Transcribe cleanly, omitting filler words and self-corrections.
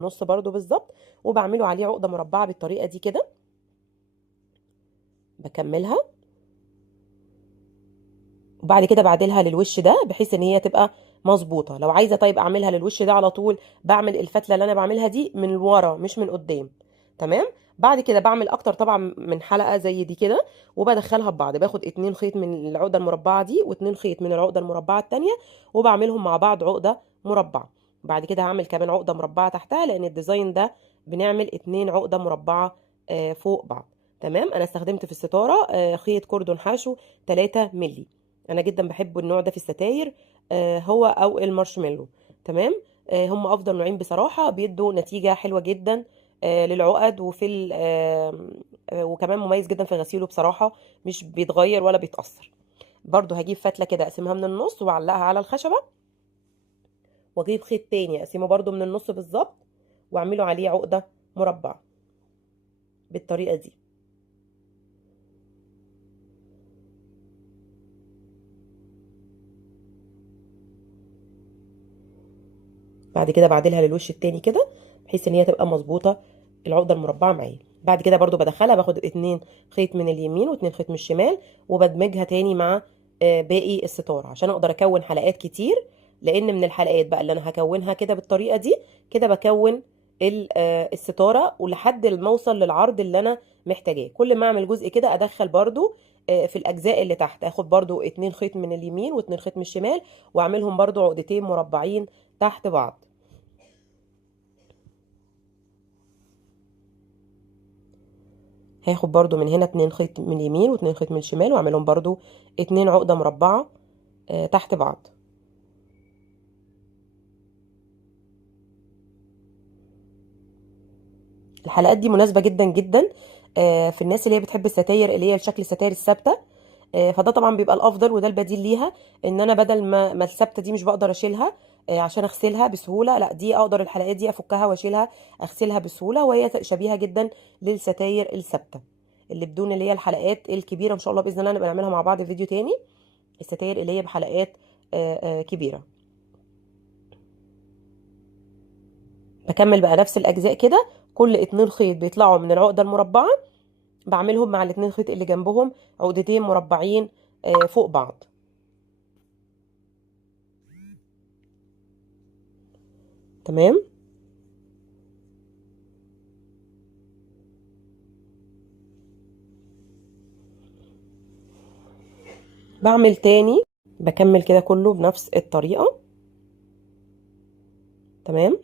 نص برضو بالظبط، وبعمله عليه عقده مربعه بالطريقه دي كده. بكملها، وبعد كده بعدلها للوش ده بحيث ان هي تبقى مظبوطه. لو عايزه طيب اعملها للوش ده على طول، بعمل الفتله اللي انا بعملها دي من ورا مش من قدام. تمام. بعد كده بعمل اكتر طبعا من حلقه زي دي كده، وبدخلها ببعض. باخد 2 خيط من العقده المربعه دي و2 خيط من العقده المربعه التانية، وبعملهم مع بعض عقده مربعه. بعد كده هعمل كمان عقده مربعه تحتها، لان الديزاين ده بنعمل 2 عقده مربعه فوق بعض. تمام. انا استخدمت في الستاره خيط كوردون حاشو 3 مللي. انا جدا بحب النوع ده في الستاير، هو او المارشميلو. تمام. هم افضل نوعين بصراحه، بيدوا نتيجه حلوه جدا للعقد، وفي وكمان مميز جدا في غسيله بصراحه، مش بيتغير ولا بيتاثر. برضو هجيب فتله كده اقسمها من النص واعلقها على الخشبه، واجيب خيط تاني اقسمه برضو من النص بالظبط، واعمله عليه عقده مربعه بالطريقه دي. بعد كده بعدلها للوش التاني كده، بحيث ان هي تبقى مظبوطه العقده المربعه معايا. بعد كده برضو بدخلها، باخد 2 خيط من اليمين و2 خيط من الشمال، وبدمجها تاني مع باقي الستاره عشان اقدر اكون حلقات كتير. لان من الحلقات بقى اللي انا هكونها كده بالطريقه دي كده بكون الستاره، ولحد ما اوصل للعرض اللي انا محتاجاه. كل ما اعمل جزء كده ادخل برضو في الاجزاء اللي تحت، اخد برضو 2 خيط من اليمين و2 خيط من الشمال، واعملهم برضو عقدتين مربعين تحت بعض. هاخد برضو من هنا 2 خيط من اليمين و2 خيط من الشمال، واعملهم برضو 2 عقدة مربعة تحت بعض. الحلقات دي مناسبة جدا جدا في الناس اللي هي بتحب الستاير اللي هي شكل الستاير الثابتة. فده طبعا بيبقى الافضل، وده البديل ليها. ان انا بدل ما الثابتة دي مش بقدر اشيلها عشان اغسلها بسهولة، لا دي اقدر الحلقات دي افكها واشيلها اغسلها بسهولة، وهي شبيهة جدا للستاير الثابتة اللي بدون اللي هي الحلقات الكبيرة. ان شاء الله باذن الله نبقى نعملها مع بعض في فيديو تاني، الستاير اللي هي بحلقات كبيرة. بكمل بقى نفس الأجزاء كده، كل 2 خيط بيطلعوا من العقدة المربعة بعملهم مع ال2 خيط اللي جنبهم عقدتين مربعين فوق بعض. تمام. بعمل تاني، بكمل كده كله بنفس الطريقة. تمام.